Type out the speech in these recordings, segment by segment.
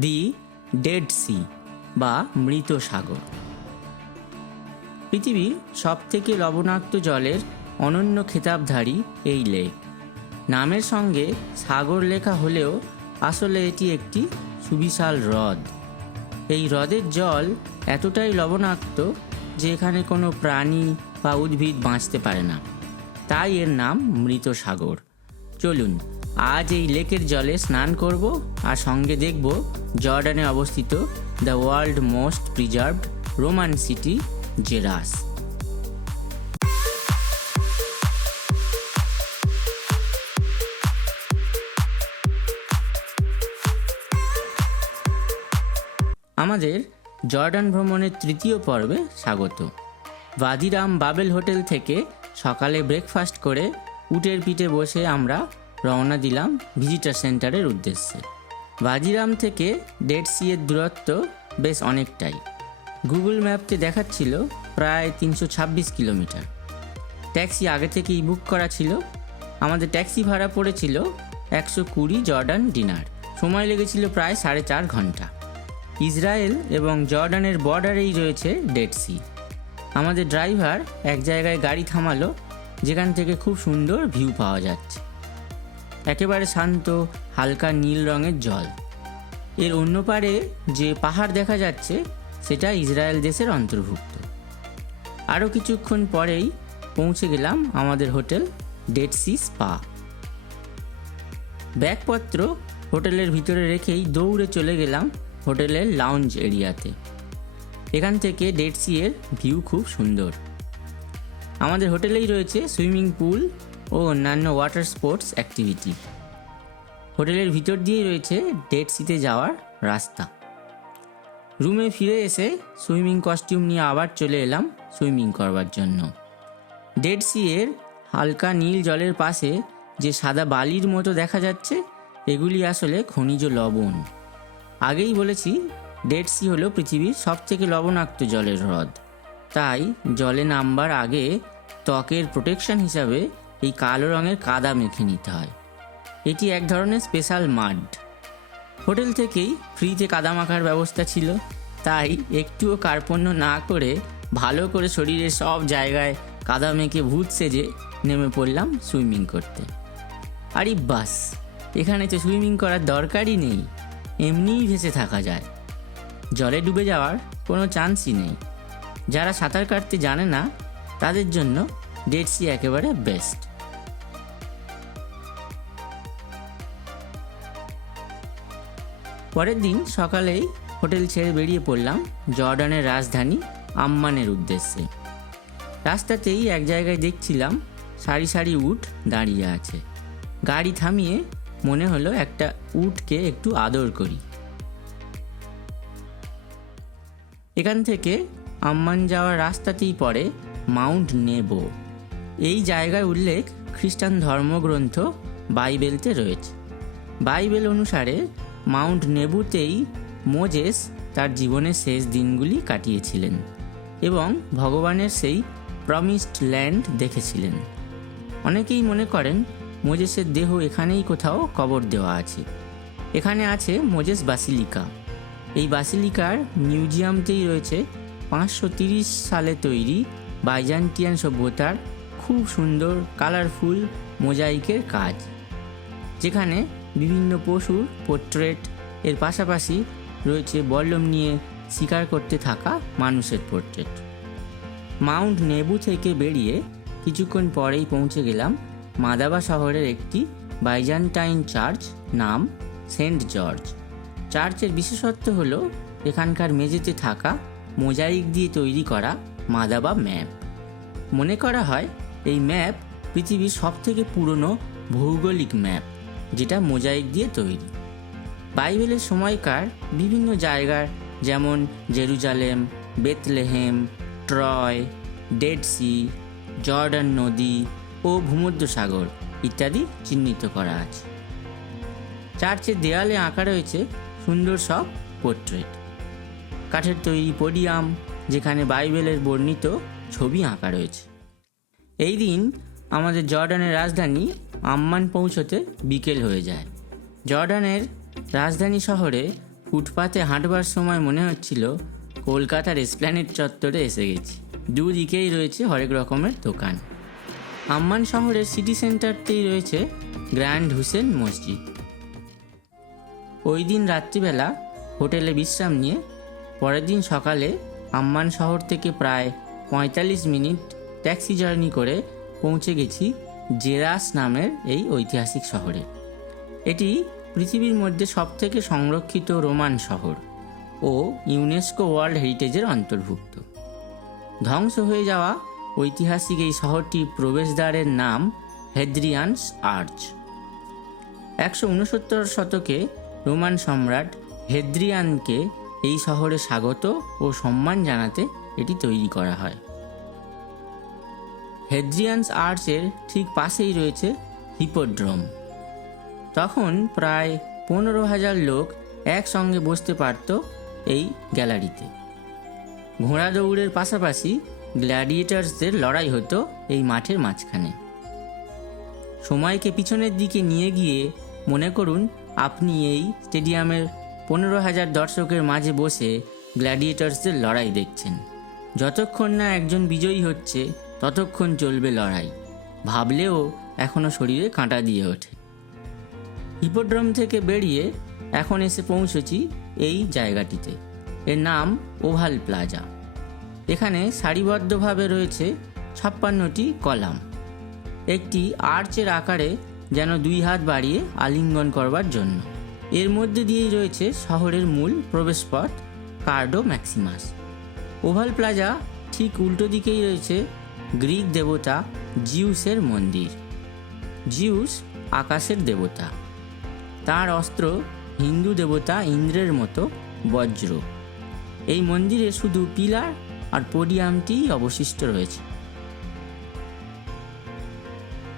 দি dead C বা মৃত সাগর। পৃথিবীর সবথেকে লবণাক্ত জলের অনন্য খেতাবধারী এই লেক। নামের সঙ্গে সাগর লেখা হলেও আসলে এটি একটি সুবিশাল হ্রদ। এই হ্রদের জল এতটাই লবণাক্ত যে এখানে কোনো প্রাণী বা উদ্ভিদ বাঁচতে পারে না। তাই এর নাম মৃত সাগর। চলুন আজ এই লেকের জলে স্নান করব আর সঙ্গে দেখব জর্ডানে অবস্থিত the world most preserved Roman city Jerash. আমাদের জর্ডান ভ্রমণের তৃতীয় পর্বে স্বাগত। বাদিরাম বাবেল হোটেল থেকে সকালে ব্রেকফাস্ট করে উটের পিঠে বসে আমরা রওনা দিলাম ভিজিটার সেন্টারের উদ্দেশ্যে। বাজিরাম থেকে ডেড সি এর দূরত্ব বেশ অনেকটাই। গুগল ম্যাপতে দেখাচ্ছিল প্রায় তিনশো ছাব্বিশ কিলোমিটার। ট্যাক্সি আগে থেকেই বুক করা ছিল। আমাদের ট্যাক্সি ভাড়া পড়েছিল একশো কুড়ি জর্ডান ডিনার। সময় লেগেছিল প্রায় সাড়ে চার ঘণ্টা। ইসরায়েল এবং জর্ডানের বর্ডারেই রয়েছে ডেড সি আমাদের ড্রাইভার এক জায়গায় গাড়ি থামালো, যেখান থেকে খুব সুন্দর ভিউ পাওয়া যাচ্ছে। একেবারে শান্ত, হালকা নীল রঙের জল। এর অন্য পারে যে পাহাড় দেখা যাচ্ছে, সেটা ইসরায়েল দেশের অন্তর্ভুক্ত। আরও কিছুক্ষণ পরেই পৌঁছে গেলাম আমাদের হোটেল ডেড সি স্পা। ব্যাগপত্র হোটেলের ভিতরে রেখেই দৌড়ে চলে গেলাম হোটেলের লাউঞ্জ এরিয়াতে। এখান থেকে ডেড সি এর ভিউ খুব সুন্দর। আমাদের হোটেলেই রয়েছে সুইমিং পুল ও অন্যান্য ওয়াটার স্পোর্টস অ্যাক্টিভিটি হোটেলের ভিতর দিয়েই রয়েছে ডেড সিতে যাওয়ার রাস্তা। রুমে ফিরে এসে সুইমিং কস্টিউম নিয়ে আবার চলে এলাম সুইমিং করবার জন্য। ডেড সি এর হালকা নীল জলের পাশে যে সাদা বালির মতো দেখা যাচ্ছে, এগুলি আসলে খনিজ লবণ। আগেই বলেছি ডেড সি হলো পৃথিবীর সবথেকে লবণাক্ত জলের হ্রদ। তাই জলে নামবার আগে ত্বকের প্রোটেকশন হিসাবে এই কালো রঙের কাদা মেখে নিতে হয়। এটি এক ধরনের স্পেশাল মাড হোটেল থেকেই ফ্রিতে কাদা মাখার ব্যবস্থা ছিল, তাই একটুও কার্পণ্য না করে ভালো করে শরীরের সব জায়গায় কাদা মেখে ভূত সেজে নেমে পড়লাম সুইমিং করতে। আরে বাস, এখানে তো সুইমিং করার দরকারই নেই, এমনিই ভেসে থাকা যায়। জলে ডুবে যাওয়ার কোনো চান্সই নেই। যারা সাঁতার কাটতে জানে না, তাদের জন্য ডেড সি একেবারে বেস্ট পরের দিন সকালেই হোটেল ছেড়ে বেরিয়ে পড়লাম জর্ডানের রাজধানী আম্মানের উদ্দেশ্যে। রাস্তাতেই এক জায়গায় দেখছিলাম সারি সারি উট দাঁড়িয়ে আছে। গাড়ি থামিয়ে মনে হলো একটা উটকে একটু আদর করি। এখান থেকে আম্মান যাওয়ার রাস্তাতেই পড়ে মাউন্ট নেব। এই জায়গায় উল্লেখ খ্রিস্টান ধর্মগ্রন্থ বাইবেলতে রয়েছে। বাইবেল অনুসারে মাউন্ট নেবুতেই মোজেস তার জীবনের শেষ দিনগুলি কাটিয়েছিলেন এবং ভগবানের সেই প্রমিসড ল্যান্ড দেখেছিলেন। অনেকেই মনে করেন মোজেসের দেহ এখানেই কোথাও কবর দেওয়া আছে। এখানে আছে মোজেস বাসিলিকা। এই বাসিলিকার মিউজিয়ামতেই রয়েছে পাঁচশো সালে তৈরি বাইজান্টিয়ান সভ্যতার খুব সুন্দর কালারফুল মোজাইকের কাজ। যেখানে বিভিন্ন পশুর পোর্ট্রেট এর পাশাপাশি রয়েছে বল্লম নিয়ে শিকার করতে থাকা মানুষের পোর্ট্রেট মাউন্ট নেবু থেকে বেরিয়ে কিছুক্ষণ পরেই পৌঁছে গেলাম মাদাবা শহরের একটি বাইজান্টাইন চার্চ নাম সেন্ট জর্জ। চার্চের বিশেষত্ব হল এখানকার মেঝেতে থাকা মোজাইক দিয়ে তৈরি করা মাদাবা ম্যাপ। মনে করা হয় এই ম্যাপ পৃথিবীর সবথেকে পুরনো ভৌগোলিক ম্যাপ। যেটা মোজাইক দিয়ে তৈরি। বাইবেলের সময়কার বিভিন্ন জায়গার যেমন Jerusalem, Bethlehem, Troy, Dead Sea, Jordan নদী ও ভূমধ্যসাগর ইত্যাদি চিহ্নিত করা আছে। চার্চের দেয়ালে আঁকা রয়েছে সুন্দর সব পোর্ট্রেট। কাঠের তৈরি পোডিয়াম, যেখানে বাইবেলের বর্ণিত ছবি আঁকা রয়েছে। এই দিন আমাদের জর্ডানের রাজধানী আম্মান পৌঁছতে বিকেল হয়ে যায়। জর্ডানের রাজধানী শহরে ফুটপাতে হাঁটবার সময় মনে হচ্ছিল কলকাতার এসপ্ল্যানেট চত্বরে এসে গেছি। দুদিকেই রয়েছে হরেক রকমের দোকান। আম্মান শহরের সিটি সেন্টারতেই রয়েছে গ্র্যান্ড হুসেন মসজিদ। ওই দিন রাত্রিবেলা হোটেলে বিশ্রাম নিয়ে পরের দিন সকালে আম্মান শহর থেকে প্রায় পঁয়তাল্লিশ মিনিট ট্যাক্সি জার্নি করে পৌঁছে গেছি জেরাস নামের এই ঐতিহাসিক শহরে। এটি পৃথিবীর মধ্যে সবথেকে সংরক্ষিত রোমান শহর ও ইউনেস্কো ওয়ার্ল্ড হেরিটেজের অন্তর্ভুক্ত। ধ্বংস হয়ে যাওয়া ঐতিহাসিক এই শহরটির প্রবেশদ্বারের নাম হেদ্রিয়ানস আর্চ। একশো উনসত্তর শতকে রোমান সম্রাট হেদ্রিয়ানকে এই শহরে স্বাগত ও সম্মান জানাতে এটি তৈরি করা হয়। হেদ্রিয়ানস আর্চের ঠিক পাশেই রয়েছে হিপোড্রোম তখন প্রায় পনেরো হাজার লোক একসঙ্গে বসতে পারত এই গ্যালারিতে। ঘোড়া দৌড়ের পাশাপাশি গ্ল্যাডিয়েটার্সদের লড়াই হতো এই মাঠের মাঝখানে। সময়কে পিছনের দিকে নিয়ে গিয়ে মনে করুন, আপনি এই স্টেডিয়ামের পনেরো হাজার দর্শকের মাঝে বসে গ্ল্যাডিয়েটার্সদের লড়াই দেখছেন। যতক্ষণ না একজন বিজয়ী হচ্ছে ততক্ষণ চলবে লড়াই। ভাবলেও এখনও শরীরে কাঁটা দিয়ে ওঠে। হিপোড্রোম থেকে বেরিয়ে এখন এসে পৌঁছেছি এই জায়গাটিতে। এর নাম ওভাল প্লাজা। এখানে সারিবদ্ধভাবে রয়েছে ছাপ্পান্নটি কলাম। একটি আর্চের আকারে যেন দুই হাত বাড়িয়ে আলিঙ্গন করবার জন্য। এর মধ্যে দিয়েই রয়েছে শহরের মূল প্রবেশপথ কার্ডো ম্যাক্সিমাস ওভাল প্লাজা ঠিক উল্টো দিকেই রয়েছে গ্রিক দেবতা জিউসের মন্দির। জিউস আকাশের দেবতা। তার অস্ত্র হিন্দু দেবতা ইন্দ্রের মতো বজ্র। এই মন্দিরে শুধু পিলার আর পোডিয়ামটিই অবশিষ্ট রয়েছে।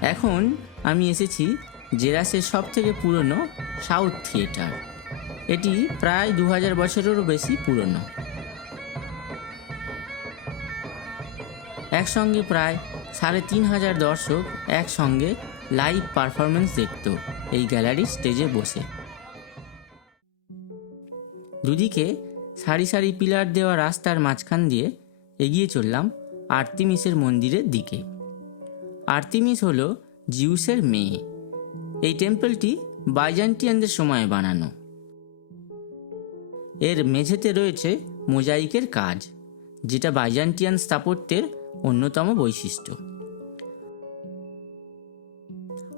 এখন আমি এসেছি জেরাসের সব থেকে পুরনো সাউথ থিয়েটার। এটি প্রায় দু হাজার বছরেরও বেশি পুরনো। একসঙ্গে প্রায় সাড়ে তিন হাজার দর্শক একসঙ্গে লাইভ পারফরমেন্স দেখত এই গ্যালারির স্টেজে বসে। দুদিকে সারি সারি পিলার দেওয়া রাস্তার মাঝখান দিয়ে এগিয়ে চললাম আর্তিমিসের মন্দিরের দিকে। আর্তিমিস হলো জিউসের মেয়ে। এই টেম্পলটি বাইজান্টিয়ানদের সময়ে বানানো। এর মেঝেতে রয়েছে মোজাইকের কাজ, যেটা বাইজান্টিয়ান স্থাপত্যের অন্যতম বৈশিষ্ট্য।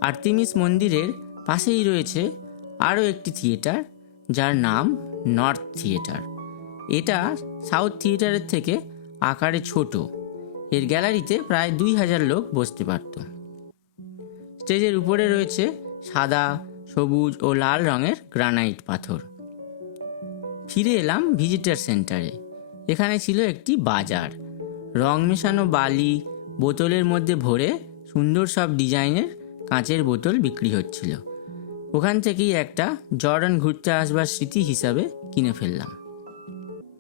আর্তিমিস মন্দিরের পাশেই রয়েছে আরও একটি থিয়েটার, যার নাম নর্থ থিয়েটার। এটা সাউথ থিয়েটারের থেকে আকারে ছোট। এর গ্যালারিতে প্রায় দুই হাজার লোক বসতে পারত। স্টেজের উপরে রয়েছে সাদা, সবুজ ও লাল রঙের গ্রানাইট পাথর। ফিরে এলাম ভিজিটার সেন্টারে। এখানে ছিল একটি বাজার। রং মেশানো বালি বোতলের মধ্যে ভরে সুন্দর সব ডিজাইনের কাঁচের বোতল বিক্রি হচ্ছিল। ওখান থেকেই একটা জর্ডান ঘুরতে আসবার স্মৃতি হিসাবে কিনে ফেললাম।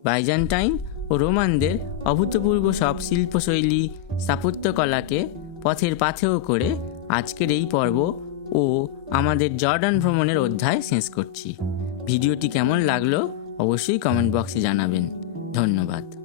বাইজান্টাইন ও রোমানদের অভূতপূর্ব সব শিল্পশৈলী স্থাপত্যকলাকে পথের পাথেও করে আজকের এই পর্ব ও আমাদের জর্ডান ভ্রমণের অধ্যায় শেষ করছি। ভিডিওটি কেমন লাগল অবশ্যই কমেন্ট বক্সে জানাবেন। ধন্যবাদ।